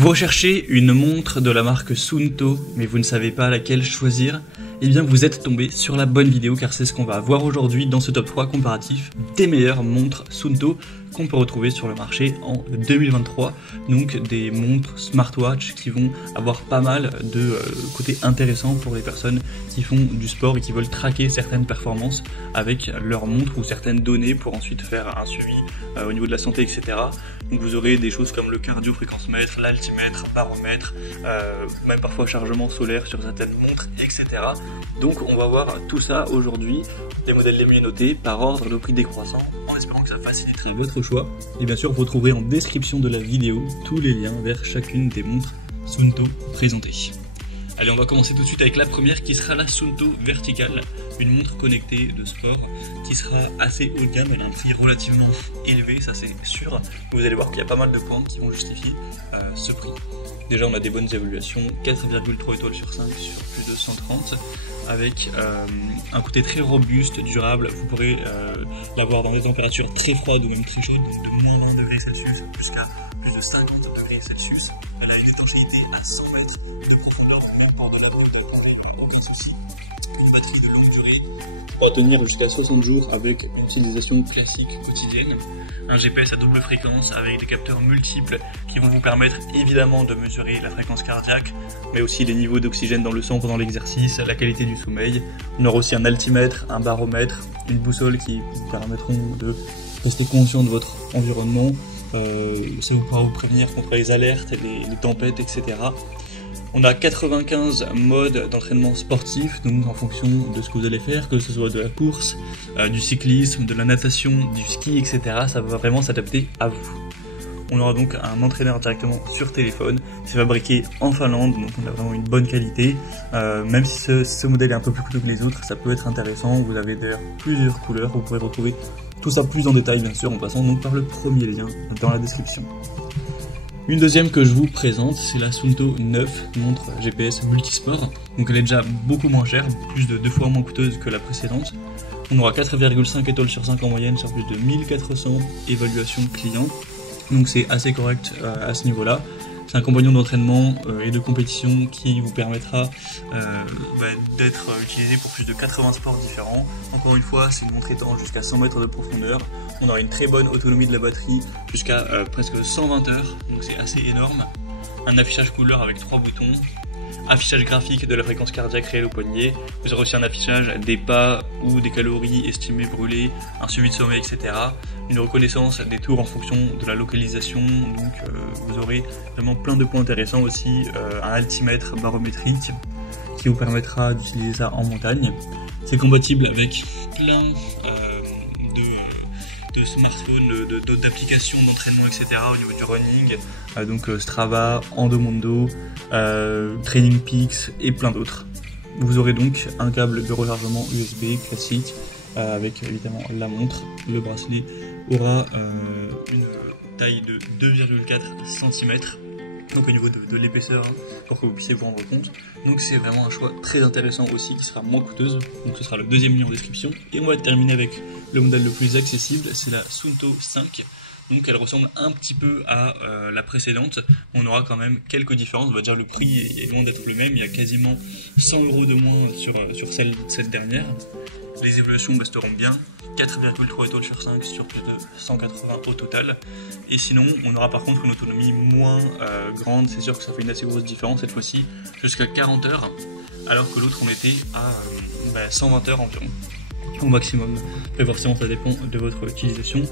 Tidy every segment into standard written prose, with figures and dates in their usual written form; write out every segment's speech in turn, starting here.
Vous recherchez une montre de la marque Suunto, mais vous ne savez pas laquelle choisir? Eh bien vous êtes tombé sur la bonne vidéo car c'est ce qu'on va voir aujourd'hui dans ce top 3 comparatif des meilleures montres Suunto qu'on peut retrouver sur le marché en 2023. Donc des montres smartwatch qui vont avoir pas mal de côtés intéressants pour les personnes qui font du sport et qui veulent traquer certaines performances avec leur montre ou certaines données pour ensuite faire un suivi au niveau de la santé, etc. Donc vous aurez des choses comme le cardio-fréquence-mètre, l'altimètre, baromètre, même parfois chargement solaire sur certaines montres, etc. Donc on va voir tout ça aujourd'hui, les modèles les mieux notés par ordre de prix décroissant, en espérant que ça facilitera votre choix. Et bien sûr vous trouverez en description de la vidéo tous les liens vers chacune des montres Suunto présentées. Allez, on va commencer tout de suite avec la première qui sera la Suunto Vertical, une montre connectée de sport qui sera assez haut de gamme. Elle a un prix relativement élevé, ça c'est sûr. Vous allez voir qu'il y a pas mal de points qui vont justifier ce prix. Déjà on a des bonnes évaluations, 4,3 étoiles sur 5 sur plus de 130, avec un côté très robuste, durable. Vous pourrez l'avoir dans des températures très froides ou même très chaudes, donc de moins 20 degrés Celsius jusqu'à plus de 50 degrés Celsius. Elle a une étanchéité à 100 mètres de profondeur, même par de l'apnée d'alternel, avec aussi une batterie de longue durée pour tenir jusqu'à 60 jours avec une utilisation classique quotidienne. Un GPS à double fréquence avec des capteurs multiples qui vont vous permettre évidemment de mesurer la fréquence cardiaque, mais aussi les niveaux d'oxygène dans le sang pendant l'exercice, la qualité du sommeil. On aura aussi un altimètre, un baromètre, une boussole qui vous permettront de rester conscient de votre environnement. Ça vous pourra vous prévenir contre les alertes, les tempêtes, etc. On a 95 modes d'entraînement sportif, donc en fonction de ce que vous allez faire, que ce soit de la course, du cyclisme, de la natation, du ski, etc. Ça va vraiment s'adapter à vous. On aura donc un entraîneur directement sur téléphone. C'est fabriqué en Finlande, donc on a vraiment une bonne qualité. Même si ce modèle est un peu plus coûteux que les autres, ça peut être intéressant. Vous avez d'ailleurs plusieurs couleurs, vous pourrez retrouver tout ça plus en détail bien sûr en passant donc par le premier lien dans la description. Une deuxième que je vous présente, c'est la Suunto 9, montre GPS multisport. Donc elle est déjà beaucoup moins chère, plus de 2 fois moins coûteuse que la précédente. On aura 4,5 étoiles sur 5 en moyenne sur plus de 1400 évaluations clients. Donc c'est assez correct à ce niveau-là. C'est un compagnon d'entraînement et de compétition qui vous permettra d'être utilisé pour plus de 80 sports différents. Encore une fois, c'est une montre étanche jusqu'à 100 mètres de profondeur. On aura une très bonne autonomie de la batterie jusqu'à presque 120 heures, donc c'est assez énorme. Un affichage couleur avec 3 boutons. Affichage graphique de la fréquence cardiaque réelle au poignet. Vous aurez aussi un affichage des pas ou des calories estimées brûlées, un suivi de sommeil, etc. Une reconnaissance des tours en fonction de la localisation. Donc vous aurez vraiment plein de points intéressants aussi. Un altimètre barométrique qui vous permettra d'utiliser ça en montagne. C'est compatible avec plein de smartphones, d'applications d'entraînement, etc. au niveau du running, donc Strava, Endomondo, Training Peaks et plein d'autres. Vous aurez donc un câble de rechargement USB classique avec évidemment la montre. Le bracelet aura une taille de 2,4 cm. Donc au niveau de l'épaisseur, pour que vous puissiez vous rendre compte. Donc c'est vraiment un choix très intéressant aussi qui sera moins coûteuse. Donc ce sera le deuxième lien en description. Et on va terminer avec le modèle le plus accessible, c'est la Suunto 5. Donc elle ressemble un petit peu à la précédente. On aura quand même quelques différences. On va dire le prix est loin d'être le même. Il y a quasiment 100 € de moins sur cette dernière. Les évaluations resteront bien, 4,3 étoiles sur 5 sur plus de 180 au total. Et sinon, on aura par contre une autonomie moins grande, c'est sûr que ça fait une assez grosse différence cette fois-ci, jusqu'à 40 heures, alors que l'autre on était à 120 heures environ, au maximum. Et forcément ça dépend de votre utilisation.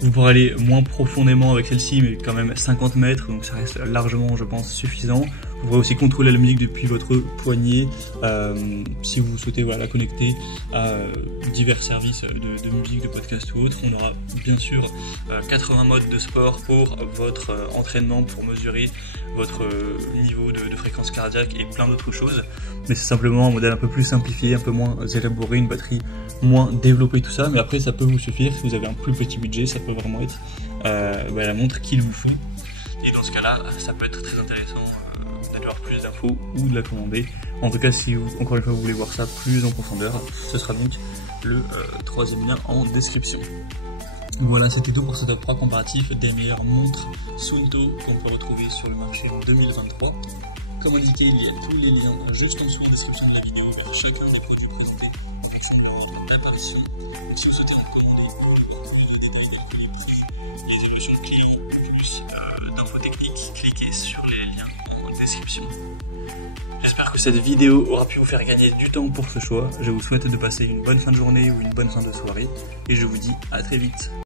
Vous pourrez aller moins profondément avec celle-ci, mais quand même 50 mètres, donc ça reste largement, je pense, suffisant. Vous pourrez aussi contrôler la musique depuis votre poignet, si vous souhaitez la connecter à divers services de musique, de podcast ou autre. On aura bien sûr 80 modes de sport pour votre entraînement, pour mesurer votre niveau de fréquence cardiaque et plein d'autres choses. Mais c'est simplement un modèle un peu plus simplifié, un peu moins élaboré, une batterie moins développée, tout ça. Mais après, ça peut vous suffire si vous avez un plus petit budget, ça peut vraiment être la montre qu'il vous faut. Et dans ce cas-là, ça peut être très intéressant d'avoir plus d'infos ou de la commander. En tout cas, si vous, encore une fois, vous voulez voir ça plus en profondeur, ce sera donc le troisième lien en description. Voilà, c'était tout pour ce top 3 comparatif des meilleures montres Suunto qu'on peut retrouver sur le marché en 2023. Comme indiqué, il y a tous les liens juste en dessous en description de la vidéo de chacun des produits présentés avec son code d'apparition. Si vous souhaitez en commander, les évolutions clés, plus d'infos techniques, cliquez sur les liens en description. J'espère que cette vidéo aura pu vous faire gagner du temps pour ce choix. Je vous souhaite de passer une bonne fin de journée ou une bonne fin de soirée et je vous dis à très vite.